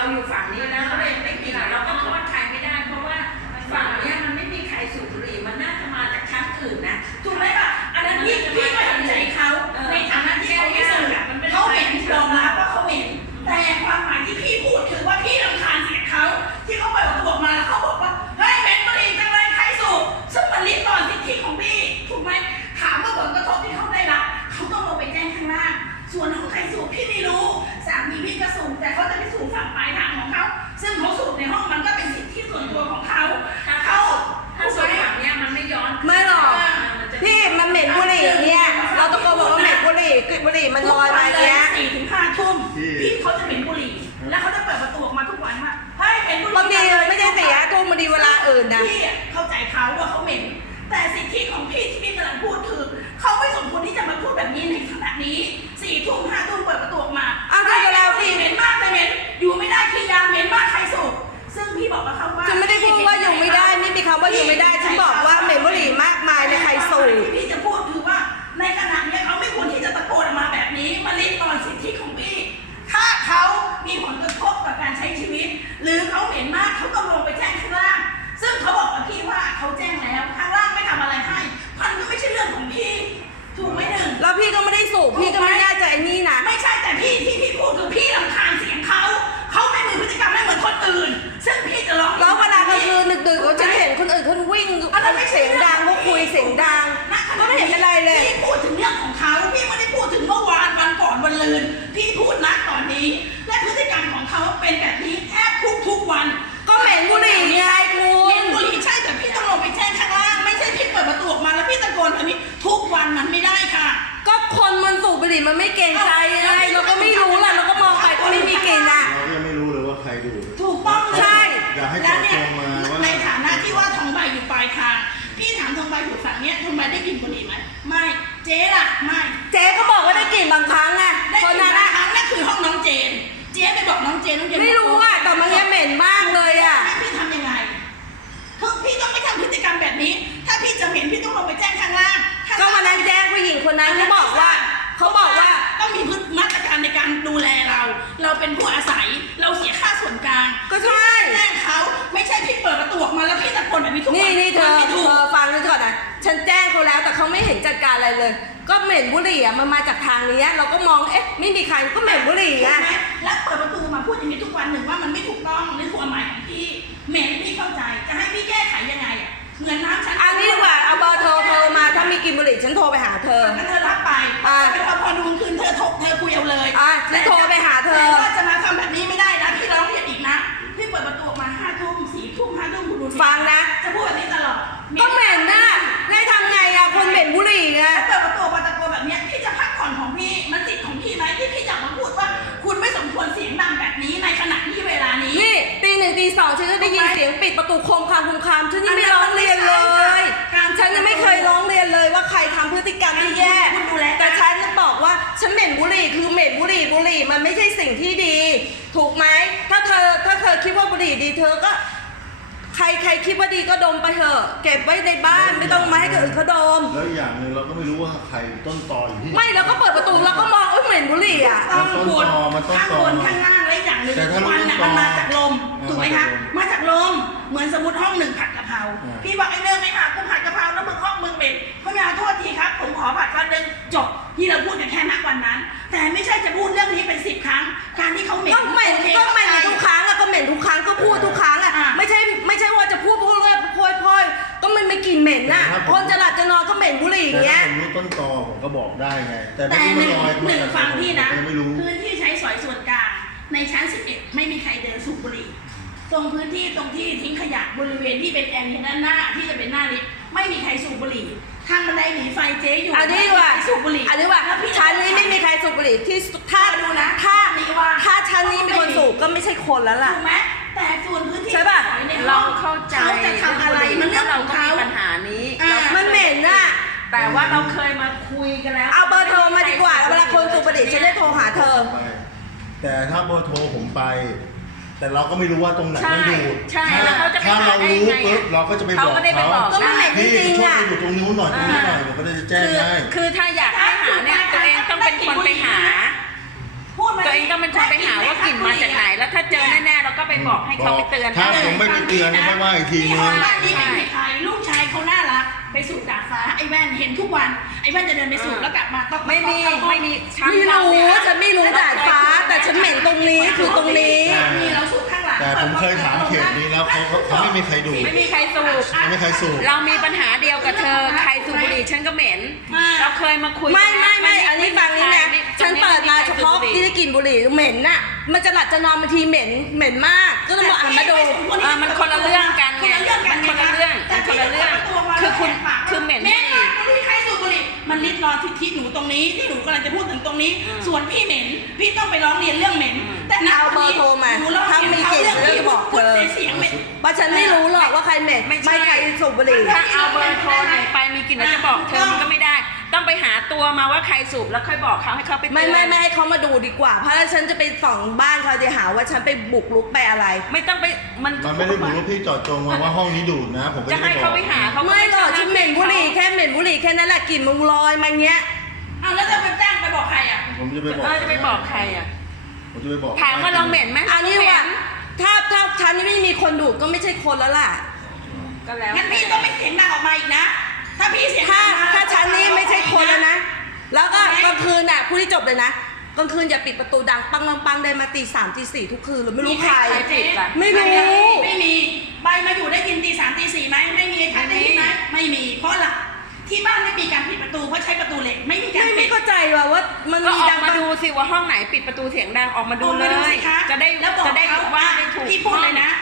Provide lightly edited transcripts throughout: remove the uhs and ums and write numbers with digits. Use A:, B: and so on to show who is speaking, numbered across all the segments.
A: อยู่ฝั่งนี้แล้วก็เลยไม่กินเราก็โทษใครไม่ได้เพราะว่าฝั่งนี้มันไม่มีใครสูบบุหรี่มันน่าจะมาจากชั้นอื่นนะถูกไหมป่ะอันนั้นพี่ก็เห็นใจเขาในฐานะที่เขาไม่สูบเขาเหม็นยอมรับว่าเขาเหม็นแต่ความหมายที่พี่พูดคือว่าพี่รำคาญเสียงเขาที่เขาเปิดประตูออกมาแล้วเขาบอกว่าเฮ้ยเหม็นบุหรี่จังเลยใครสูบซึ่งมันลิดรอนสิทธิของพี่ถูกไหมถามว่าผลกระทบที่เขาได้รับเขาต้องลงไปแจ้งข้างล่างส่วนของใครสูบพี่ไม่รู้สามีพี่ก็สูบแต่เขาจะไปสูบฝั่งปลายทางของเขาซึ่งเขาสูบในห้องมันก็เป็นสิทธิส่วนตัวของเขาถ้าสูบแบบนี้มันไม่ย้อน
B: ไม่หรอกพี่มันเหม็นบุหรี่เนี่ยเราตะโกนบอกว่าเหม็นบุหรี่มันลอยมาเนี้ย
A: 4 ถึง 5 ทุ่มพี่เขาจะเหม็นบุหรี่แล้วเขาจะเปิดประตูออกมาทุกวันว่าเฮ้ยเหม็นบุหรี่
B: บางทีไม่ใช่4 ทุ่มบางทีเวลาอื่นนะ
A: พี่เข้าใจเขาว่าเขาเหม็นแต่สิทธิของพี่ที่พี่กำลังพูดคือเขาไม่สมควรที่จะมาพูดแบบนี้ในขณะนี้4 ทุ่ม 5 ทุ่มเปิดประตูออกมา
B: ใช่แล้วพี่
A: เหม็นมากเลยเหม็นอยู่ไม่ได้ขี้ยาเหม็นมากใครสูบซึ่งพี่บอกกับเขาว่า
B: ฉันไม่ได้พูดว่าอยู่ไม่ได้ไม่มีคำว่าอยู่ไม่ได้ฉันบอกว่าเหม็นบุหรี่มากมายในใครสูบ
A: ที่พี่จะพูดคือว่าในขณะนี้เขาไม่ควรที่จะตะโกนออกมาแบบนี้มาลิดรอนสิทธิของพี่ถ้าเขามีผลกระทบกับการใช้ชีวิตหรือเขาเหม็นมากเขาต้องลงไปแจ้งข้างล่างซึ่งเขาบอกกับพี่ว่าเขาแจ้งแล้วข้างล่างไม่ทำอะไรให้มันก็ไม่ใช่เรื่องของพี่ถูกไหมหนึ่ง
B: แล้วพี่ก็ไม่ได้สูบพี่ก็ไม่น่าจะไอ้นี่นะ
A: ไม่ใช่แต่พี่ที่พี่พูดคือพี่รำคาญเสียงเขาไม่มีพฤติกรรมไม่เหมือนคนอื่นซึ่งพี่จะร้อง
B: แล้วเวลากลางคืนดึกๆฉันเห็นคนอื่นเขาวิ่งเสียงดังเขาคุยเสียงดังก็ไม่เห็นเป็นไรเลย
A: พี่พูดถึงเรื่องของเขาพี่ไม่ได้พูดถึงเมื่อวานวันก่อนวันลืนพี่พูดณตอนนี้และพฤติกรรมของเขาเป็นแบบนี้แทบทุกวัน
B: ก็เหม็นบุหรี่ไงคุณ
A: เหม็นบุหรี่ใช่แต่พี่ต้องลงไปแจ้งข้างล่างไม่ใช่พี่เปิดประตูออกมาแล้วพี่ตะโกนแบบนี้ทุกวันมันไม่ได้ค่ะ
B: ก็คนมันสูบบุหรี่มันไม่เกรงใจอะไรเราก็ไม่รู้แหละเราก็มองไปก็ไม่มีกลิ่นอ่ะ
C: เรายังไม่รู้เลยว่าใครดู
A: ถูกต้อง
B: ใช่
C: อยากให้จับตัวมาว่า
A: ในฐานะที่ว่าทองใบอยู่ปลายทางพี่ถามทองใบอยู่ฝั่งนี้ทองใบได้กลิ่นบุหรี่ไหมไม่เจ๊ล่ะไม่
B: เจ๊ก็บอกว่าได้กลิ่นบางครั้งไง
A: ได้กลิ่นบางครั้งนั่นคือห้องน้องเจนเจ๊ไปบอกน้องเจน
B: ไม่รู้อ่ะแต่มันเหม็นมากเลยอ่ะ
A: พี่ทำยังไงคือพี่ต้องไม่ทำพฤติกรรมแบบนี้ถ้าพี่จะเหม็นพี่ต้องลงไปแจ้งข้างล่าง
B: ก็วันนั้นแจ้งผู้หญิงคนนั้นเขาบอกว่า
A: ต้องมีมาตรการในการดูแลเราเป็นผู้อาศัยเราเสียค่าส่วนกลาง
B: ก็ใช่
A: แจ้งเขาไม่ใช่พี่เปิดประตูออกมาแล้วพี่ตะโกนแบบนี้ทุกวัน
B: นี่เธอฟังฉันก่อนนะฉันแจ้งเขาแล้วแต่เขาไม่เห็นจัดการอะไรเลยก็เหม็นบุหรี่อ่ะมันมาจากทางนี้เราก็มองไม่มีใครก็เหม็นบุหรี่อ่ะ
A: แล้วเปิดประตูมาพูดอย่างนี้ทุกวันหนึ่งว่ามันไม่ถูกต้องในความหมายของพี่เหม็นพี่เข้าใจจะให้พี่แก้ไขยังไงอ่ะเหมือนน้ำฉัน
B: อันนี้ดีกว่าเอาเบอร์โทรมาถ้ามีกินบุหรี่ฉันโทรไปหาเธอ
A: งั้นเธอรับไปเป็นพอดูคืนเธอคุยเอาเลย
B: ฉันโทรไปหาเธอ
A: ว่าจะมาทำแบบนี้ไม่ได้นะพี่ร้องเรียนอีกนะพี่เปิดประตูมา5 ทุ่ม4 ทุ่ม5 ทุ่มคุณดู
B: ฟังนะ
A: จะพูดแบบนี้ตลอด
B: ก็เหม็นนะได้ทำไงอะคนเหม็นบุหรี่ไง
A: เปิดประตูมาตะโกนแบบนี้พี่จะพักผ่อนของพี่มันสิทธิ์ของพี่ไหมที่พี่อยากมาพูดว่าคุณไม่สมควรเสียงดังแบบนี้ในขณะที่เวลานี้
B: นี่ตี 1 ตี 2ฉันก็ได้ยินเสียงปิดประตูโคมคามฉันยังไม่ร้องเรียนเลยฉันยังไม่เคยร้องเรียนเลยว่าใครทำพฤติกรรมที่แย่แต่ฉันจะบอกว่าฉันเหม็นบุหรี่คือเหม็นบุหรี่มันไม่ใช่สิ่งที่ดีถูกไหมถ้าเธอคิดว่าบุหรี่ดีเธอก็ใครคิดว่าดีก็ดมไปเถอะเก็บไว้ในบ้านไม่ต้องมาให้คนอื่นเขาดม
C: แล้วอย่างนึงเราก็ไม่รู้ว่าใครต้นตออยู่ที่
B: ไม่เราก็เปิดประตูแล้วก็มองเหม็นบุหรี่อ่ะ
A: ข้างบนข้างล่างและอย่างหนึ่งมันมาจากลมถูกไหมคะมาจากลมเหมือนสมมติห้องหนึ่งผัดกะเพราพี่บอกไอ้เรื่องไม่หากูผัดกะเพราแล้วมึงห้องมึงเหม็นเขาอยากโทษทีครับผมขอผัดวันหนึ่งจบที่เราพูดกันแค่นักวันนั้นแต่ไม่ใช่จะพูดเรื่องนี้เป็น10 ครั้งการที่เขาเหม็น
B: ก็เหม็นทุกครั้งอะก็เหม็นทุกครั้งก็พูดทุกครั้งอะไม่ใช่ว่าจะพูดเลยพ่อยก็มันไม่กลิ่นเหม็นน่ะคนจะหลับจะนอนก็เหม็นบุหรี่อย่างเงี้ย
C: ผมรู้ต้นตอผมก็บอกได้ไง
A: แต่หนึ่งฟังพี่นะพื้นที่ใช้สอยส่วนกลางในชั้น11ไม่มีใครเดินสูบบุหรี่ตรงพื้นที่ตรงที่ทิ้งขยะบริเวณที่เป็นแอนด้านหน้าที่จะเป็นหน้าลิฟต์ไม่มีใครสูบบุหรี่ทางบันไดหนีไฟเจ๊อยู่
B: อันนี้ว่า
A: สูบบุหรี่
B: อันนี้ว่าชั้นนี้ไม่มีใครสูบบุหรี่ที่ถ้า
A: ดูนะ
B: ถ้าชั้นนี้มีคนสูบก็ไม่ใช่คนแล้วล่ะ
A: ถูกไหมแต่ส่วนพื้นที่
B: ใช่ป่ะ
A: เราเข้าใจเขาจะทำอะไรมันเรื่องของเขา
D: ปัญหานี้
B: มันเหม็นน่ะ
D: แต่ว่าเราเคยมาคุยกันแล้ว
B: เอาเบอร์โทรมาดีกว่าเวลาคนสูบบุหรี่ฉันได้โทรหาเธอ
C: แต่ถ้าเบอร์โทรผมไปแต่เราก็ไม่รู้ว่าตรงไหนมันดู
D: ถ้า
C: เรารู้ปุ๊บเราก็จะไปบอกเขา
B: ก็มันเหม็นจริงๆ
C: อ่ะพี่ช่วยไปอยู่ตรงนู้นหน่อยตรงนี้หน่อยผมก็จะแจ้งให้
D: คือถ้าอยากให้หาเนี่ยตัวเองต้องเป็นคนไปหาตัวเองต้องเป็นคนไปหาว่ากลิ่นมาจากไหนแล้วถ้าเจอแน่ๆบอกให้เขาไปเตือน
C: ถ้าผมไม่ไปเตือนก็ไม่ว่าอีกทีนึง
A: บ้านนี้ไม่มีใครลูกชายเขาน่ารักไปสูบดาดฟ้าไอ้แว่นเห็นทุกวันไอ้แว่นจะเดินไปสูบแล้วกลับมาต้อง
D: ไม่มีชั้น
B: ไม่
D: เรา
B: รู้
D: เนี่ย
B: ฉันไม่รู้ดาดฟ้า แต่ฉันเหม็นตรงนี้คือตรงนี้
A: มีเราสูบข้างหลัง
C: แต่ผมเคยถามเขตนี้แล้วเขาไม่มีใครดู
D: ไม่มีใครสูบ
C: ไม่มีใครสูบ
D: เรามีปัญหาเดียวกับเธอใครสูบบุหรี่ฉันก็เหม็นเราเคยมาคุย
B: ไม่อันนี้ฟังนี่นะฉันเปิดมาเฉพาะที่ได้กลิ่นบุหรี่เหม็นน่ะ มันจะหลับจะนอนบางทีเหม็นมาก ก็ต้องมามาดู
D: มันคนละเรื่องกันไงมันคนละเรื่องคือเหม็น
A: แม่
D: บุหรี่
A: บุหรี่ใครสูบบุหรี่มันลิดรอนสิทธิหนูตรงนี้ที่หนูกำลังจะพูดถึงตรงนี้ ส่วนพี่เหม็นพี่ต้องไปร้องเรียนเรื่องเหม็นแต่
B: เอาเบอร์โทรมาถ้ามีกลิ่นฉันจะบอกเธอ
A: เสียงเหม็น
B: เพราะฉันไม่รู้หรอกว่าใครเหม็นไม่ใครสูบบุหรี่
D: ถ้าเอาเบอร์โทรหนึ่งไปมีกลิ่นแล้วจะบอกเธอมันก็ไม่ได้ ต้องไปหาตัวมาว่าใครสูบแล้วค่อยบอกเขาให้เขาไปเตือน
B: ไม่ให้เขามาดูดีกว่า เพราะถ้าฉันจะไปส่องบ้านเขาจะหาว่าฉันไปบุกรุกไปอะไร
D: ไม่ต้องไปมัน
C: มันไม่ได้บอกว่าพี่เจอดจงว่าห้องนี้ดูดนะ ผมไม่
D: จะ
C: ได้
D: ให้
C: บอ
D: เขา
C: ก
D: ไปหาเขา
B: ไม่หรอกฉันเหม็นบุหรี่แค่เหม็นบุหรี่แค่นั้นแหละกลิ่นมันลอยมาเงี้ย
A: เอาแล้วจะไปแจ้งไปบอกใครอ่ะ
C: ผมจะไปบอก
D: จะไปบอกใครอ่ะ
C: ผมจะไปบอก
D: ถามว่าเราเหม็นไหม
B: อันนี้ว่าถ้าฉันไม่มีคนดูดก็ไม่ใช่คนแล้วล่ะ
D: ก็แล้ว
A: งั้นพี่ต้องไม่เสียงดังออกมาอีกนะ ถ้าพี่เสียง
B: ถ้าฉันนี่ไม่ใช่คนแล้วนะ แล้วก็กลางคืนน่ะพูดที่จบเลยนะกลางคืนอย่าปิดประตูดังปังได้มาตี 3 ตี 4ทุกคืนเลยไม่รู้ใคร ไม่รู้
A: ไม่มีใบมาอยู่ได้ยินตี 3 ตี 4ไหมไม่มีใครได้ยินไหมไม่มีเพราะอะไรที่บ้านไม่มีการปิดประตูเพราะใช้ประตูเหล็กไม่มีการปิ
B: ไม่
A: ด
B: เข้าใจว่ามัน
D: ก็
B: มี
D: ออ
B: ดั
D: ก
B: ง
D: มาดูสิว่าห้องไหนปิดประตูเสียงดังออกมาดู
A: ออก
D: เล
A: มาดู
D: ย
A: สิคะ
D: จะได้
A: แล้วบอก
D: จะได้
A: เขา
D: ว่าได้ถูก
A: พี่พูดเลยนะ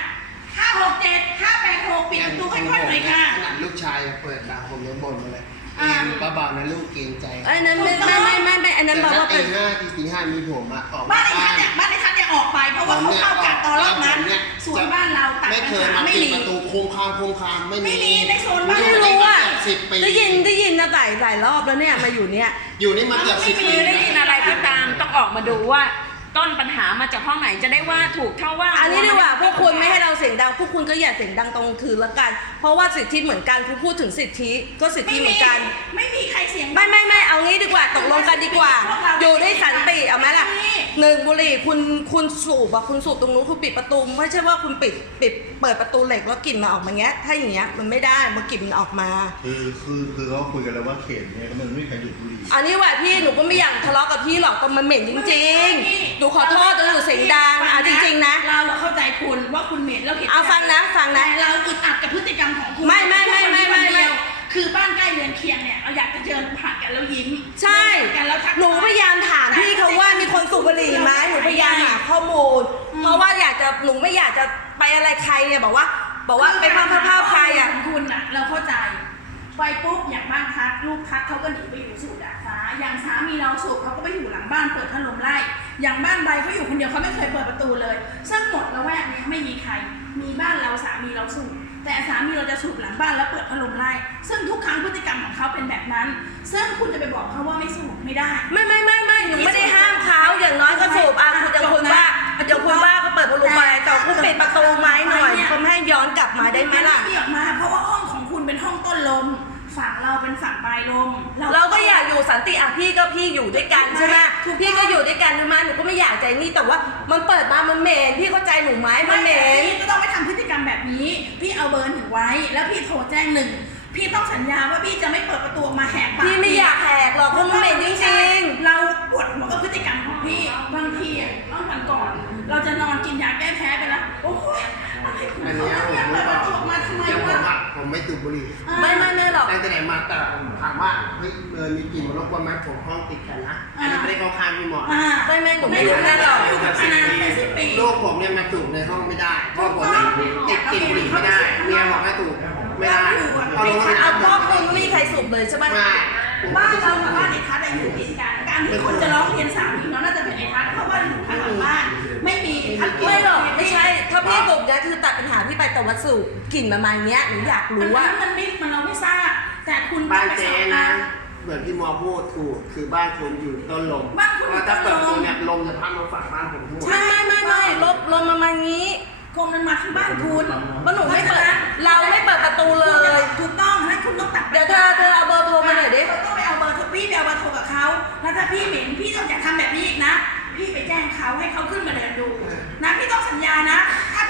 A: 567 586ปิดประตูค่อยๆหน่อยค่ะ
E: ขนาดลูกชายเปิดดังผมยังบ่นมาเลย
A: อ่า
E: ป้าบ่าวนะลูกเกรงใจ
B: ไอ้นั้นไม่อันนั้นบอก
E: แต่
B: ว่า
E: ถ้า
B: เป็น
E: ตีห้ามีผมอะออก
A: บ้านในทัศน์เนี่ยบ้านในทัศน์เนี่ยออกไปเพราะว่าเขาเข้ากันตอนรอบนั้นสวนบ้านเราตัด
E: ไม่
A: ปัญ
E: เคย
A: หา
E: มา
A: ไม่
E: ปิด
A: มี
E: ประตูโคมคามไม่
A: ไม่มีในโซนบ้าน
B: ไม่รู้อ่ะ
E: 10 ปี
B: ได้ยินนะหลายรอบแล้วเนี่ยมาอยู่เนี่ย
E: อยู่นี่มาเกือบ10 ปี
D: คือได้ยินอะไรก็ตามต้องออกมาดูว่าต้นปัญหามาจากห้องไหนจะได้ว่าถูกเท่าว่า
B: อันนี้ดีกว่าพวกคุณไม่ให้เราเสียงดังพวกคุณก็อย่าเสียงดังตรงคืนละกัน เพราะว่าสิทธิเหมือนกันคุณพูดถึงสิทธิก็สิทธิเหมือนกัน
A: ไม่มีใครเสียง
B: ไม่เอางี้ดีกว่าตกลงกันดีกว่า อยู่ด้วยสันติเอาไหมล่ะหนึ่งบุหรี่คุณสูบอะคุณสูบตรงนู้นคุณปิดประตูไม่ใช่ว่าคุณปิดเปิดประตูเหล็กแล้วกลิ่นมาออกมาเงี้ยถ้าอย่างเงี้ยมันไม่ได้มันกลิ่นมันออกมา
C: คือเขาคุยกันแล้วว่าเขตเนี่ยมันไม่มีใครดูดบุหรี่
B: อันนี้ว่าพี่หนูก็ไม่อยากทะเลาะกับพี่หรอกแต่มันเหม็นจริงๆหนูขอโทษหนูเสียงดังจริงๆนะ
A: เราเข้าใจคุณว่าคุณเหม็นแล้วเห็น
B: เอาฟังนะ
A: แต่เราอึดอัดกับพฤติกรรมของคุณ
B: ไม่
A: คือบ้านใกล้เรือนเคียงเนี่ยเราอยากจะเดินผ่านกันแล้วยิ้ม
B: ใช่
A: กันแล้วทัก
B: หนูพยายามถามพี่เขาว่ามีคนสูบบุหรี่ไหมหนูพยายามหาข้อมูล เพราะว่าหนูไม่อยากจะไปอะไรใครเนี่ยบอกว่าไปภาพใครอ่ะ
A: คุณอ่ะเราเข้าใจไปปุ๊บอย่างบ้านทัดลูกทัดเขาก็หนีไปอยู่สูบดาดฟ้าอย่างสามีเราสูบเขาก็ไปอยู่หลังบ้านเปิดพัดลมไล่อย่างบ้านใบเขาอยู่คนเดียวเขาไม่เคยเปิดประตูเลยซึ่งหมดละแวกนี้ไม่มีใครมีบ้านเราสามีเราสูบแต่สามีเราจะสูบหลังบ้านแล้วเปิดพัดลมไล่ซึ่งทุกครั้งพฤติกรรมของเขาเป็นแบบนั้น ซึ่งคุณจะไปบอกเขาว่าไม่สูบไม่ได้
B: ไม่หนูไม่ได้ห้ามเขาอย่างน้อยก็สูบอ่ะคุณจะคุณว่าก็เปิดพัดลมไปแต่คุณปิดประตูไหมหน่อยคุณให้ย้อนกลับมาได้ไหมล่ะ
A: ไม่ออกมาเพราะว่าห้องของคุณเป็นห้องต้นลมฝั่งเราเป็นฝั่งปลายลม
B: เราก็อยากอยู่สันติอ่ะพี่อยู่ด้วยกันใช่ไหมพี่ก็อยู่ด้วยกันใช่ไหมหนูก็ไม่อยากใจนี่แต่ว่ามันเปิดมามันเหม็นพี่เข้าใจหนูไหมมันเหม็น
A: พี่ก็ต้องไม่ทำพฤติกรรมแบบนี้ พี่เอาเบอร์หนึ่งไว้ แล้วพี่โทรแจ้ง1พี่ต้องสัญญาว่าพี่จะไม่เปิดประตูออกมาแหกปาก
B: พี่ไม่อยากแหกหรอกเพราะมันเหม็นจริงๆ
A: เราปวดหัวกับพฤติกรรมของพี่บางทีอ่ะต้องวันก่อน เราจะนอนกินยาแก้แพ้ไปแล้วโอ้โหอะไรของ
E: อัน
A: เขา
E: เนี้ย
A: เนี่ย
E: ผม
A: เปิดป
E: ว่า
A: ระตูออกมาทำไม
E: อย่างผม
A: วะ
E: อะผมไม่สูบบุหรี่
B: ไม่หรอก
E: ตั้งแต่ไหนมาแต่ผมถามว่าเฮ้ยมีกลิ่นมารบกวนไหมผมห้องติดกันนะอันนี้ไม่ได้เข้าข้างพี่หมอ
B: ไม่หนูไม่รู้แน่หรอก
A: อยู่กับนานเป็น10 ปี
E: ลูกผมเนี่ยมาสูบในห้องไม่ได้เพราะผมเนี่ยติดกลิ่นบุหรี่ไม่ได้เมียบอกให้สูบไม่ได้พอลงห้อง
B: เอา
E: น้ำ
B: พ่อคุณไม่มีใครสูบเลยใช่ไหม
E: ไม่ผม
A: บ้าน
E: ไม่
A: เรา
E: สูบ
A: กับบ้านในทัศน์อะอยู่ติดกันการที่คุณจะร้องเรียนสามีเนาะน่าจะเป็นในทัศน์เพราะว่าอยู่ข้างหลังบ้านไม่มีทัศน์
B: ไม่หรอกไม่ใช่ถ้าพี่สูบเนี่ยคือตัดปัญหาพี่ไปแต่ว่าสูบกลิ่นประมาณเนี้ยหนูอยากรู้ว่า
A: มันเราไม่ทราบแต่คุณ
E: บ้านเจ๊นะ เหมือนพี่มอพูดถูกคือบ้านคุณอยู่ต้นลมเพราะถ้าเปิดประตูเนี่ยลมจะพัดมาฝั่งบ้านผมทั้งหมด
B: ไม่ลมประมาณนี้
A: คงมันมาที่บ้านคุณ
B: เพราะหนูไม่เปิดเราไม่เปิดประตูเลย
A: ถูกต้องนั้นคุณต้องตัด
B: เดี๋ยวเธอเอาเบอร์โทรมาหน่อยดิ
A: ต้องไปเอาเบอร์โทรพี่ไปเอาเบอร์โทรกับเขาแล้วถ้าพี่เหม็นพี่ต้องอย่าทำแบบนี้อีกนะพี่ไปแจ้งเขาให้เขาขึ้นมาเดินดูนะพี่ต้องสัญญานะถ้าพี่ท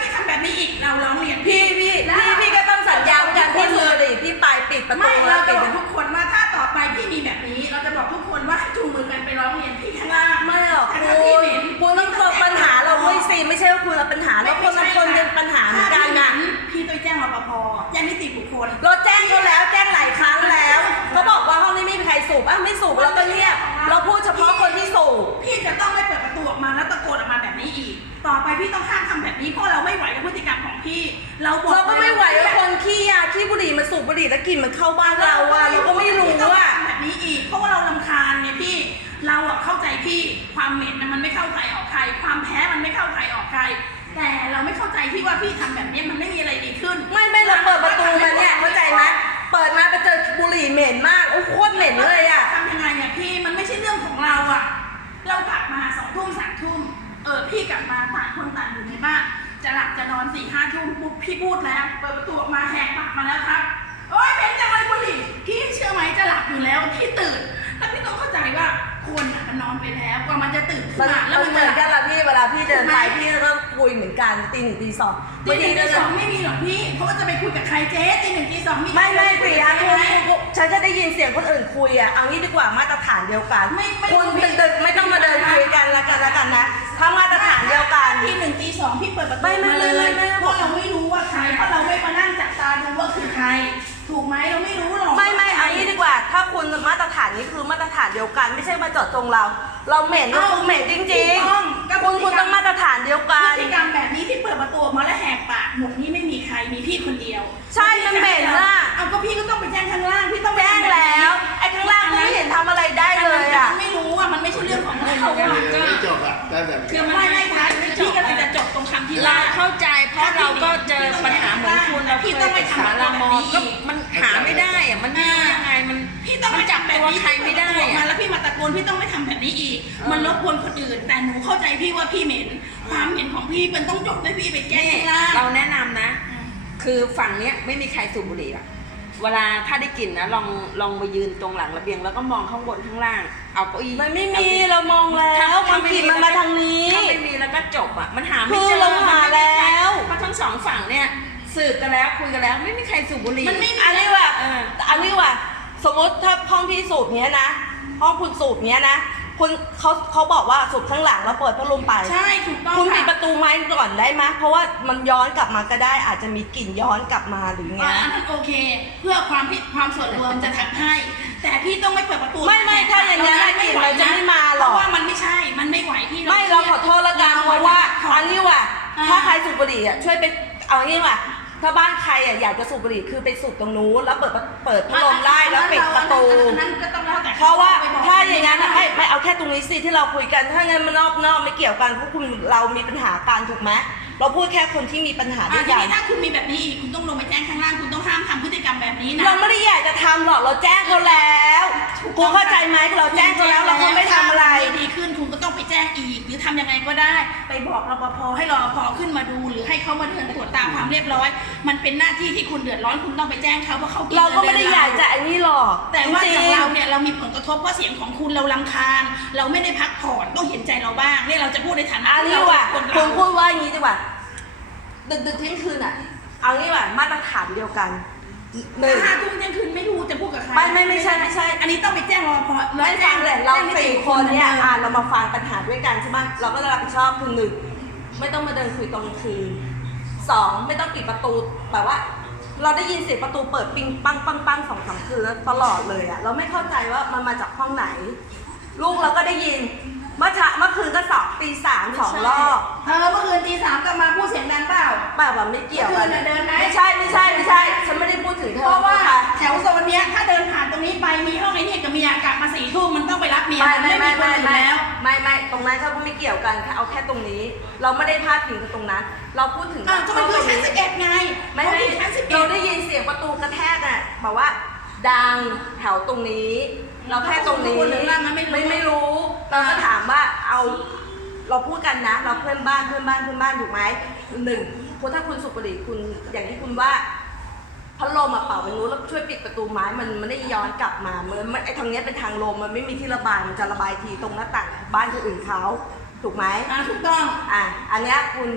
A: นี้อีกเราร้องเรียน
B: พี่ก็ต้องสัญญาเหมือนกันพี่สูบบุหรี่พี่ไปปิดประตู
A: ไม่
B: แล้
A: เรา
B: ว
A: จะ
B: ปิด
A: บอกทุกคนว่าถ้าต่อไปพี่มีแบบนี้เราจะบอกทุกคนว่าให้จูงมือกันไปร้องเรียนที่ข้างล่าง
B: ไม่หรอก
A: แต่
B: คุ
A: ถ้าพี่เหม็น
B: ณต้องเจอปัญหาเราด้วยสิไม่ใช่ว่าคุณเราปัญหาแล้วคนละคนเป็นปัญหาเหมือนกันนะ
A: พี่ต้องแจ้งรปภแจ้งนิติบุคคล
B: เราแจ้งเขาแล้วแจ้งหลายครั้งแล้วเขาบอกว่าห้องนี้ไม่มีใครสูบไม่สูบเราก็เงียบเราพูดเฉพาะคนที่สูบ
A: พี่จะต้องไม่เปิดประตูออกมาแล้วตะโกนออกมาแบบนี้อีก ต่อไปพี่ต้องห้ามทำแบบนี้เพราะเราไม่ไหวกับพฤติกรรมของพี่ เรา
B: ก็ไม่ไหวว่าคนขี้บุหรี่มาสูบบุหรี่แล้วกลิ่นมันเข้าบ้านเราเราก็ไม่รู้ว่า
A: แบบนี้อีก เพราะว่าเรารำคาญไงพี่ เราอะเข้าใจพี่ความเหม็นมันไม่เข้าใครออกใคร ความแพ้มันไม่เข้าใครออกใคร แต่เราไม่เข้าใจพี่ว่าพี่ทำแบบนี้มันไม่มีอะไรดีขึ้น
B: ไม่เราเปิดประตูมาเนี่ยเข้าใจไหมเปิดมาไปเจอบุหรี่เหม็นมากโอ้โคตรเหม็นเลยอ่ะ
A: ทำยังไงเนี่ยพี่มันไม่ใช่เรื่องของเราอะเรากลับมา2 ทุ่ม3 ทุ่มพี่กลับมาต่างคนต่างอยู่ในบ้านจะหลับจะนอน4 5 ทุ่มปุ๊บพี่พูดแล้วเปิดประตูออกมาแหกปากมาแล้วครับโอ๊ยเป็นจังเลยบุหรี่พี่เชื่อไหมจะหลับอยู่แล้วพี่ตื่นแล้วพี่ต้องเข้าใจว่าคนอะมันนอนไปแล้วกว่ามันจะตื่นขึ้นมาแล้วมัน
B: เหมือนกันละพี่เวลาพี่เดินไปพี่ก็คุยเหมือนกันตี 1 ตี 2
A: ตี 1 ตี 2ไม่มีหรอกพี่เพราะว่าจะไปคุยกับใครเจ๊ตี 1 ตี 2มี
B: ไม่ตี
A: อะ
B: 5 ฉันก็ได้ยินเสียงคนอื่นคุยอ่ะเอางี้ดีกว่ามาตรฐานเดียวกัน
A: ไม่
B: คุณดึกๆไม่ต้องมาเดินคุยกันแล้วกันนะถ้ามาตรฐานเดียวกัน
A: ตี 1 ตี 2พี่เปิดประตู
B: ไม่
A: มาเลยเพราะเราไม่รู้ว่าใครเพราะเราไม่มานั่งจับตาดูว่าคือใคร ถูกไหมเราไม่รู้หรอก
B: ไม่เอางี้ดีกว่า ถ้าคุณมาตรฐานนี้คือมาตรฐานเดียวกัน ไม่ใช่มาเจาะจงเราเหม็นคุณเหม็นจริงๆคุณต้องมาตรฐานเดียวกัน
A: พฤติกรรมแบบนี้ที่เปิดประตูออกมาแล้วแหกปากหมดนี้ไม่มีใครมีพี่คนเดียว
B: ใช่มันเหม็นน่ะ
A: เอาก็พี่ก็ต้องไปแจ้งข้างล่างพี่ต้องไป
B: แจ้งแล้วไอ้ข้างล่างก็ไม่เห็นทำอะไรได้เลยอ่ะ
A: ไม่รู้อ่ะมันไม่ใช่เรื่องของเรา
E: ไม่จบอ่ะได้แบบ
A: คือมันไม่ค่ะพี่ก็เลยจะจบตรงคำที่
D: เรา
A: ว่า
D: เข้าใจเพราะเราก็เจอปัญหาเหมือนคุณเราเคยไปสารมอก็มันหาไม่ได้อะมันไม่รู้ยังไงมัน
A: พี่ต้อง
D: มันจับตัวใครไม่ได้
A: มา
D: อะ
A: แล้วพี่มาตะโกนพี่ต้องไม่ทำแบบนี้อีก มันรบกวนคนอื่น แต่หนูเข้าใจพี่ว่าพี่เหม็นความเหม็นของพี่มันต้องจบด้วยพี่ไปแก้ข้างล่าง
D: เราแนะนำนะ คือฝั่งเนี้ยไม่มีใครสูบบุหรี่อะเวลาถ้าได้กลิ่นนะลองมายืนตรงหลังระเบียงแล้วก็มองข้างบนข้างล่าง เอาเก้าอี้
B: มันไม่มีเรามองแล้วมันกลิ่นมันมาทางนี้
D: ถ้าไม่มีแล้วก็จบอะมันหาไม่
B: คือ
D: เจอ
B: เราหาแล้ว
D: เพราะทั้งสองฝั่งเนี่ยสืบกันแล้วคุยกันแล้วไม่มีใครสูบบุหรี่
A: มันไม่มี
B: อันนี้ว่ะอันนี้ว่ะสมมติถ้าห้องที่สูบเนี้ยนะห้องคุณสูบเนี้ยนะคุณเขาบอกว่าสูบข้างหลังแล้วเปิดพัดลมไป
A: ใช่ถูกต้อง
B: คุณปิด
A: ค่ะ
B: ประตูไม้ก่อนได้ไหมเพราะว่ามันย้อนกลับมาก็ได้อาจจะมีกลิ่นย้อนกลับมาหรือไง
A: อันนั้นโอเค เพื่อความส่วนรวมจะทำให้ แต่พี่ต้องไม่เปิดประตู
B: ไม่ถ้าอย่างนั้นกลิ่นมันจะไม่มาหรอก
A: เพราะว่ามันไม่ใช่มันไม่ไหวพี่
B: ไม่เราขอโทษละกันเพราะว่าอันนี้ว่ะถ้าใครสูบบุหรี่อ่ะช่วยไปเอางี้ว่ะถ้าบ้านใครอ่ะอยากจะสูบบุหรี่คือไปสูบตรงนู้นแล้วเปิดพัดลมไล่แล้วปิดประตู
A: นั่นก็ต้องแล้วแต่
B: เพราะว่าถ้าอย่างนั้นไม่เอาแค่ตรงนี้สิที่เราคุยกันถ้างั้นมันนอกไม่เกี่ยวกันเพราะคุณเรามีปัญหาการถูกไหมเราพูดแค่คนที่มีปัญหาด้วย
A: ที
B: กัน
A: นี้ถ้าคุณมีแบบนี้อีกคุณต้องลงไปแจ้งข้างล่างคุณต้องห้ามทำพฤติกรรมแบบนี้นะ
B: เราไม่ได้อยากจะทำหรอกเราแจ้งเขาแล้วกูเข้าใจไหมเราแจ้งเขาแล้วเราก็ไม่ทำอะไร
A: ดีขึ้นคุณก็ต้องไปแจ้งอีก หรือทำยังไงก็ได้ ไปบอกรปภให้รปภขึ้นมาดูหรือให้เขามาเดินตรวจตามความเรียบร้อย มันเป็นหน้าที่ที่คุณเดือดร้อนคุณต้องไปแจ้งเขาเพราะเขากิน
B: เราก็ไม่ได้อยากจะไอ้นี่หรอก
A: แต่ว่า
B: จริ
A: ข
B: ง
A: อง
B: ๆ
A: เราเนี่ยเรามีผลกระทบเพราะเสียงของคุณเรารำคาญ เราไม่ได้พักผ่อนต้องเห็นใจเราบ้างเนี่ยเราจะพูดในฐานะ
B: อันนี้ว่ะคุณพูดว่าอย่างนี้ดีกว่าดึกเที่ยงคืนอ่ะเอางี้ว่ะมาตรฐานเดียวกันหนึ่ง
A: 5 ทุ่มเที่ยงคืนไม่รู้จะพูดกับใคร
B: ไม่ใช่
A: อันนี้ต้องไปแจ้งรปภ
B: ไม่ฟังเลยเราสี่คนเนี่ยเรามาฟังปัญหาด้วยกันใช่ไหมเราก็จะรับผิดชอบคือหนึ่งไม่ต้องมาเดินคุยตอนกลางคืนสองไม่ต้องปิดประตูแบบว่า เราได้ยินเสียงประตูเปิดปิงปัง2-3 คืนตลอดเลยอ่ะเราไม่เข้าใจว่ามันมาจากห้องไหน ลูกเราก็ได้ยินเมื่อคืนก็2 ตี 3 2 รอบ
A: เมื่อคืนตี 3กลับมาพูดเสียงดังเปล่า
B: แบบไม่เกี่ยวกัน
A: เมื่อคืนน่ะเดินไหม
B: ไม่ใช่ฉันไม่ได้พูดถึงเธ
A: เพ
B: อ
A: ราะว่า
B: ค่ะ
A: แถวโซนเนี้ยถ้าเดินผ่านตรงนี้ไปมีห้องไอ้นี่กับเมียกลับมา4 ทุ่มมันต้องไปรับเมียมันไม่มีคนอื่นแล้ว
B: ไม่ตรงนั้นเขาก็ไม่เกี่ยวกันเอาแค่ตรงนี้ เราไม่ได้พาดพิงกันตรงนั้น เราพูดถึง
A: ก็มันคือชั้น11ไง
B: ไม่
A: เขาอยู่ชั้น11
B: เราได้ยินเสียงประตูกระแทกอ่ะบอกว่าดังแถวตรงนี้ เราแค่ตรงนี้ไม่รู้เราก็ถามว่าเอาเราพูดกันนะ เราเพื่อนบ้านถูกไหมหนึ่งคุณถ้าคุณสูบบุหรี่คุณอย่างที่คุณว่าพัดลมเป่าไปนู้นแล้วช่วยปิดประตูไม้มันไม่ได้ย้อนกลับมามันไอ้ทางนี้เป็นทางลมมันไม่มีที่ระบายมันจะระบายทีตรงหน้าต่างบ้านคนอื่นเขาถูกไหม
A: ถูกต้อง
B: อันเนี้ยคุณ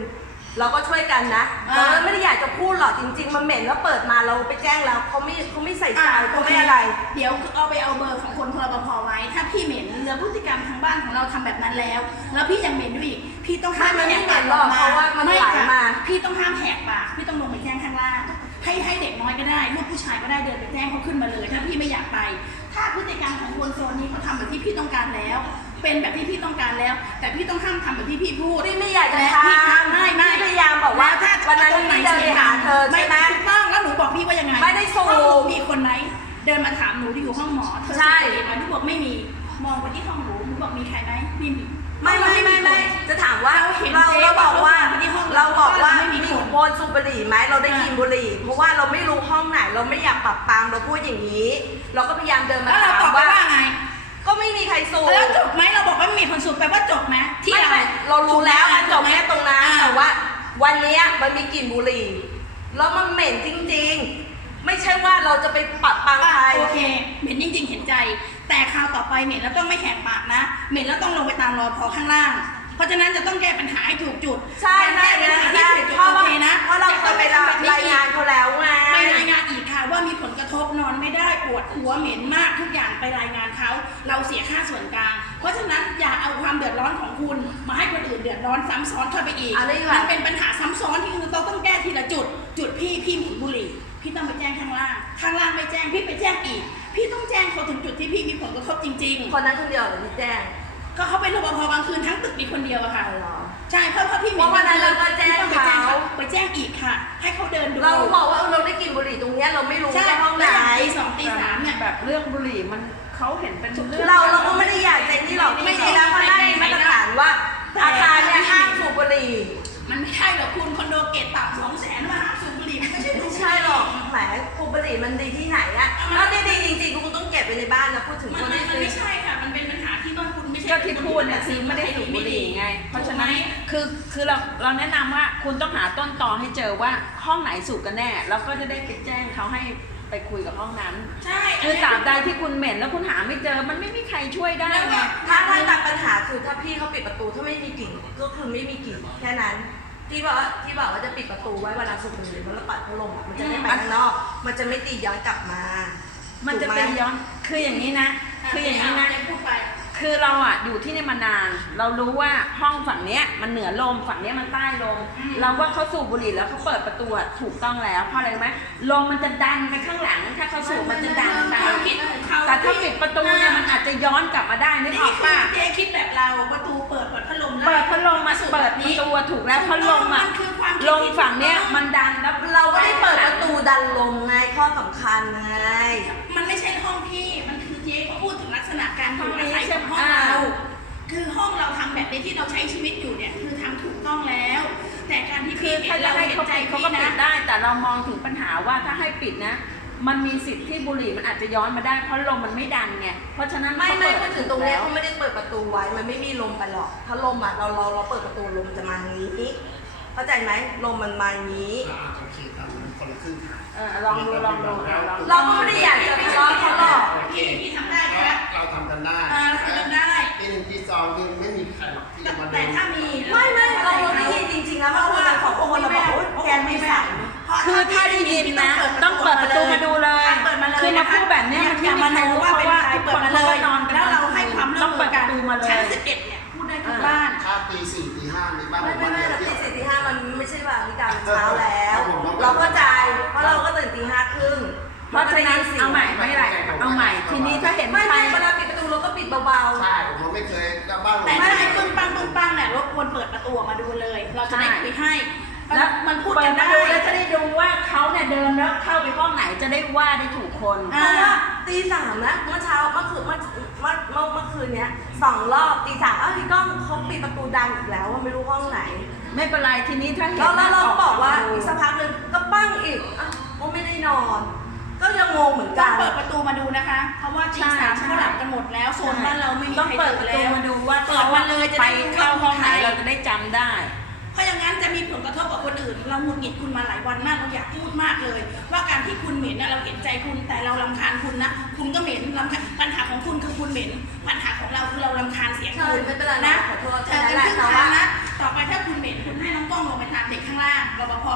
B: เราก็ช่วยกันนะเราไม่ได้อยากจะพูดหรอกจริงๆมันเหม็นแล้วเปิดมาเราไปแจ้งแล้วเขาไม่ใส่ใจเขาไม่อะไร
F: เดี๋ยวเอาเบอร์ของคนรปภไว้ถ้าพี่เหม็นหรือพฤติกรรมทางบ้านของเราทำแบบนั้นแล้วพี่ยังเหม็นด้วยอีกพี่ต้องห้าม
B: ไม่
F: แหก
B: เหม็
F: ปาก
B: นหรอกเพราะว่ามันไหลมา
F: พี่ต้องห้ามแหกปากพี่ต้องลงไปแจ้งข้างล่างให้เด็กน้อยก็ได้ลูกผู้ชายก็ได้เดินไปแจ้งเขาขึ้นมาเลยถ้าพี่ไม่อยากไป ถ้าพฤติกรรมของคนโซนนี้เขาทำแบบที่พี่ต้องการแล้ว เป็นแบบที่พี่ต้องการแล้ว แต่พี่ต้องห้ามทำแบบที่พี่พูด
B: พี่ไม่อยากจะ
F: และ
B: ท
F: พี่
B: ำ
F: ไม่
B: พี่พยายามบอกว่า
F: ถ้า
B: วันนั้น
F: ตรงไหน
B: พี่เดินไปหาเธอใช่ไหม
F: ถูกต้องแล้วหนูบอกพี่ว่ายังไง
B: ไม่ได้สูบ
F: ห้องหนูมีคนไหนเดินมาถามหนูที่อยู่ห้องหมอเธอ
B: ใช่
F: สูบบุหรี่ไหมหนูบอกไม่มีมองไปที่ห้องหนูบอกมีใครไหมไม่มี
B: ไม่จะถามว่า
F: เราเห็น
B: เราบอกว่า
F: เจ๊ที่ห้อง
B: เราบอกว่า
F: ไม่มี
B: มี
F: คน
B: คนสูบบุหรี่ไหมเราได้กินบุหรี่เพราะว่าเราไม่รู้ห้องไหนเราไม่อยากปรับปรามเราพูดอย่างนี้ เราก็พยายามเดินมา
F: แล้วเรา
B: ถาม
F: ตอบไป
B: ว่า
F: ว่าไง
B: ก็ไม่มีใครสูบ
F: แล้วจบไหมเราบอกว่าไม่มีคนสูบแปลว่าจบไหมที่
B: ไม่เรารู้แล้วมันจบแค่ตรงนั้น
F: อ่า
B: แต่ว่า วันเนี้ยมันมีกลิ่นบุหรี่แล้วมันเหม็นจริงๆ ไม่ใช่ว่าเราจะไปปรับปรามใคร
F: โอเคเหม็นจริงๆเห็นใจ แต่คราวต่อไปเหม็นแล้วต้องไม่แหกปากนะเหม็นแล้วต้องลงไปตามรอพอข้างล่าง เพราะฉะนั้นจะต้องแก้ปัญหาให้ถูกจุด
B: ใช่
F: การแก้ปัญหาที่ถูกจุด
B: เพราะ
F: โอ
B: ว่า
F: เคนะ
B: เพราะเราเคยไปรายงานเขาแล้วไง
F: ไปรายงานอีกค่ะว่ามีผลกระทบนอนไม่ได้ปวดหัวเหม็นมากทุกอย่างไปรายงานเขาเราเสียค่าส่วนกลางเพราะฉะนั้นอย่าเอาความเดือดร้อนของคุณมาให้คนอื่นเดือดร้อนซ้ำซ้อนเข้าไปอีก
B: อะไรดีกว่า
F: มันเป็นปัญหาซ้ำซ้อนที่เราต้องแก้ทีละจุดพี่เหม็นบุหรี่พี่ต้องไปแจ้งข้างล่างไม่แจ้งพี่ไปแจ้งอีก พี่ต้องแจ้งเขาถึงจุดที่พี่มีผลกระทบจริง
B: คนนั้นคนเดียวเหรอที่แจ้ง
F: ๆ ก็เขาเป็นรปภกลางคืนทั้งตึกมีคนเดียวอะค่ะ
B: เหรอ
F: ใช่เพราะพี่
B: เพราะวันนั้นเราก็แจ้ง
F: ต้อง
B: เขา
F: ไปแจ้งอีกค่ะ ให้เขาเดินดู
B: เราบอกว่าเราได้กลิ่นบุหรี่ตรงเนี้ยเราไม่รู้
F: ใช่
B: ว่าห้องไหน
F: ตีสองตีสามเนี่ย
D: แบบเรื่องบุหรี่มันเขาเห็นเป็นเรื่อง
B: เราก็ไม่ได้อยากใจที่หรอกไม่ใช่แล้วเพราะนั่นมีมาตรฐานว่าอาคารเนี่ยห้ามสูบบุหรี่
F: มันไม่ใช่หรอกคุณคอนโดเกตต่ำ200,000มาห้ามสูบบุหรี่มันไม่ใช่
B: ไม่ใช่หรอกแหมสูบบุหรี่มันดีที่ไหนอะถ้าดีจริงๆคุณต้องเก็บไว้ในบ้านนะพูดถึง
F: มัน
B: คนที่ซื้อ
F: ไม่ใช่ค่ะมันเป็นปัญหาที่บ้านคุณไม่ใช่
D: ก็ที่พูดเนี่ยคือไม่ได้สูบบุหรี่ไง เพราะฉะนั้นคือเราแนะนำว่าคุณต้องหาต้นตอให้เจอว่าห้องไหนสูบกันแน่แล้วก็จะได้ไปแจ้งเขาให้ไปคุยกับห้องนั้น
F: ใช่
D: คือตราบใดที่คุณเหม็นแล้วคุณหาไม่เจอมันไม่มีใครช่วยได้ไง
B: ถ้าตัดปัญหาคือถ้าพี่เขาปิดประตูถ้าไม่มีกลิ่นก็คือไม่มีกลิ่นแค่นั้นที่บอกว่าจะปิดประตูไว้เวลาสูบบุหรี่เพราะเราปัดพัดลมอะมันจะไม่ไปข้างนอกมันจะไม่ตีย้อนกลับมา
D: มันจะเป็นย้อนคืออย่างนี้นะ คืออย่างนี้นะ
F: พูดไป
D: คือเราอ่ะอยู่ที่นี่มานาน เรารู้ว่าห้องฝั่งเนี้ยมันเหนือลมฝั่งเนี้ยมันใต้ลม เราว่าเขาสูบบุหรี่แล้วเขาเปิดประตูอะถูกต้องแล้วเพราะอะไรรู้ไหมลมมันจะดันไปข้างหลังถ้าเขาสูบมันจะดันตาม
F: คิดของเขา
D: แต่ถ้าปิดประตูเนี่ยมันอาจจะย้อนกลับมาได้นึกออกป่ะ
F: เจ๊คิดแบบเราประตูเปิดพัดลม
D: เปิดพัดลมมาเปิดประตูอะถูกแล้วเพราะลมอ่ะลมฝั่งเนี้ยมันดันแล้ว
B: เราไม่ได้เปิดประตูดันลมไงข้อสำคัญไง
F: มันไม่ใช่ห้องพี่มันคือเจ๊เขาพูดถึงลักษณะการอยู่อาศัยของห้องเราคือห้องเราทำแบบนี้ที่เราใช้ชีวิตอยู่เนี่ยคือทำถูกต้องแล้ว แต่การที่
D: คื
F: พี่
D: อ
F: เห็
D: ถ้าน จะ
F: เรา
D: ให้
F: เห็น
D: เขา
F: ใจ
D: ปิดเขา
F: พี่
D: ก็ปิ
F: นะ
D: ดได้ แต่เรามองถึงปัญหาว่าถ้าให้ปิดนะ มันมีสิทธิ์ที่บุหรี่มันอาจจะย้อนมาได้เพราะลมมันไม่ดันไงเพราะฉะนั้น
B: ไม่
D: เขาเปิด
B: พูดถึงตรงเนี้ยเขาไม่ได้เปิดประตูไว้มันไม่มีลมไปหรอกถ้าลมอ่ะเราเปิดประตูลมมันจะมาอย่างนี้เข้าใจไหมลมมันมาอย่างนี้
E: โอเคครับคนละครึ่งค่ะ
D: ลองดู
B: เราก็ไม่ได้อยากจะทะเลาะเขาหรอก
F: พี่ทำได้ครับ
E: เราทำกันได้
F: เราทำได้
E: ที่หนึ่งที่สองคือไม่มีใครหรอกที่จะมา
F: แต่ถ้ามี
B: ไม่เราได้ยินจริงๆนะเมื่อคืนเราของคนเราบอกโอ๊ยแกไม่ใส่
D: คือถ้าได้ยินนะต้องเปิดประตูมาดูเลย
F: เปิดมาเลย
D: คือมาพูดแบบเนี้ยมัน
F: อย่า
D: ไม่
F: มา
D: มีใครรู้
F: ว่า
D: เพ
F: เป็น
D: ราะว่า
F: ใคร
D: ทุก
F: เปิ
D: ค
F: ด
D: น
F: มา
D: เขา
F: เล
D: ก็
F: ย
D: นอนกัน
F: แล้วเราให้ความร่วมมือกัน
D: ต้องเปิดประตูมาเลย
F: ชั้น11เนี่ยพูดได้ทุกบ้าน
E: ถ้าตีสี่ตีห้าในบ้านผ
B: ไม่
E: ม
B: ไม่
E: ว่า
B: ไม่
E: เดียว
B: เรา
E: เดี
B: ตี
E: ยว
B: สี่ตีห้ามันไม่ใช่ว่ามีการเช้าแล้ว เราเข้าใจเพราะเราก็ตื่นตีห้าครึ่ง
D: เพราะฉะนั้นเอาใหม่ไม่ไรเอาใหม่ทีนี้ถ้าเห็น
B: ไม่
D: ใคร
B: เวลาปิดประตูเราก็ปิดเบา
E: ใช่ผมไม่เคยแล้วบ้านผม
F: แต่ถ้าให้ปึ้งปังเนี่ยรบกวนเปิดประตูออกมาดูเลย เราจะได้คุยให้
D: แล้ว
F: มันพูด
D: เปิ
F: กั
D: ด
F: น
D: มา
F: ได้
D: ดูแล้วจะได้ดูว่าเขาเนี่ยเดินแล้วเข้าไปห้องไหนจะได้ว่าได้ถูกคน
B: ๆเพราะว่าตีสามนะเมื่อเช้าเมื่อคืนเนี้ย2 รอบตีสามพี่ก้องเขาปิดประตูดังอีกแล้วว่าไม่รู้ห้องไหน
D: ไม่เป็นไรทีนี้ถ้าเห็น
B: แล้วเราก็บอกว่า
D: ดู
B: อีกสักพักหนึงก็ปั้งอีกอ่ะก็ไม่ได้นอน ก็ยังงงเหมือน
F: ต้
B: กั
F: อง
B: น
F: เปิดประตูมาดูนะคะ เพราะว่าตีสามเขาหลับกันหมดแล้วโซนบ้านเราไม่มี
D: ต้อง
F: ใคร
D: เปิด
F: ตื่
D: ป
F: น
D: ระตู
F: แล้ว
D: มาดูว่า
F: เปิ
D: เขา
F: ดมาเลยจะ
D: ไป
F: ได้รู้
D: เข้า
F: ว่า
D: ห้องไหน
F: ใคร
D: เราจะได้จำได้
F: เพราะอย่างนั้นจะมีผลกระทบกับคนอื่น เราหงุดหงิดคุณมาหลายวันมากเราอยากพูดมากเลย ว่าการที่คุณเหม็นนะเราเห็นใจคุณแต่เรารำคาญคุณนะคุณก็เหม็นรำคาญปัญหาของคุณคือคุณเหม็นปัญหาของเราคือเรารำคาญเสียงคุณ
B: ใช่ไม่เป็นไร
F: นะ
B: ขอโทษ
F: เจอกันครึ่งทางนะต่อไปถ้าคุณเหม็นคุณให้น้องกล้องลงไปตามเด็ก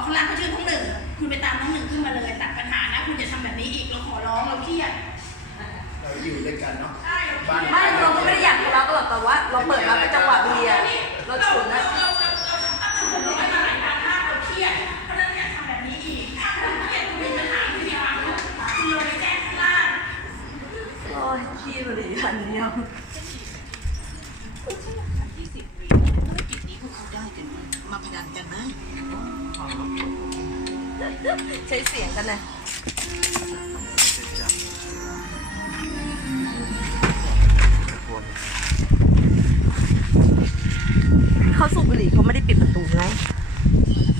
F: ข้างล่างเขาชื่อน้องหนึ่งคุณไปตามน้องหนึ่งขึ้นมาเลยตัดปัญหานะคุณจะทำแบบนี้อีกเราขอร้องเราเครียด
E: เราอยู่ด้วยกันเนาะ
F: ใช่
E: บ้าน
B: ไม่เราก็ไม่ได้อยากทะเลาะกันหรอกแต่ว่าเราเปิดมาเป็นจังหวะเบียร์เราฉุนนะ
F: เราทำแบบนี้มาหลายครั้งมากเราเครียดเพราะฉะนั้นอย่าทำแบบนี้อีกถ้าคุณเครียดคุณมีปัญหาคุณมีความทุกข์คุณลงไปแจ้งข้างล่าง
B: โอ้ยขี้บุหรี่พันเดียวใช้เสียงกันนะเขาสูบบุหรี่เขาไม่ได้ปิดประตูไง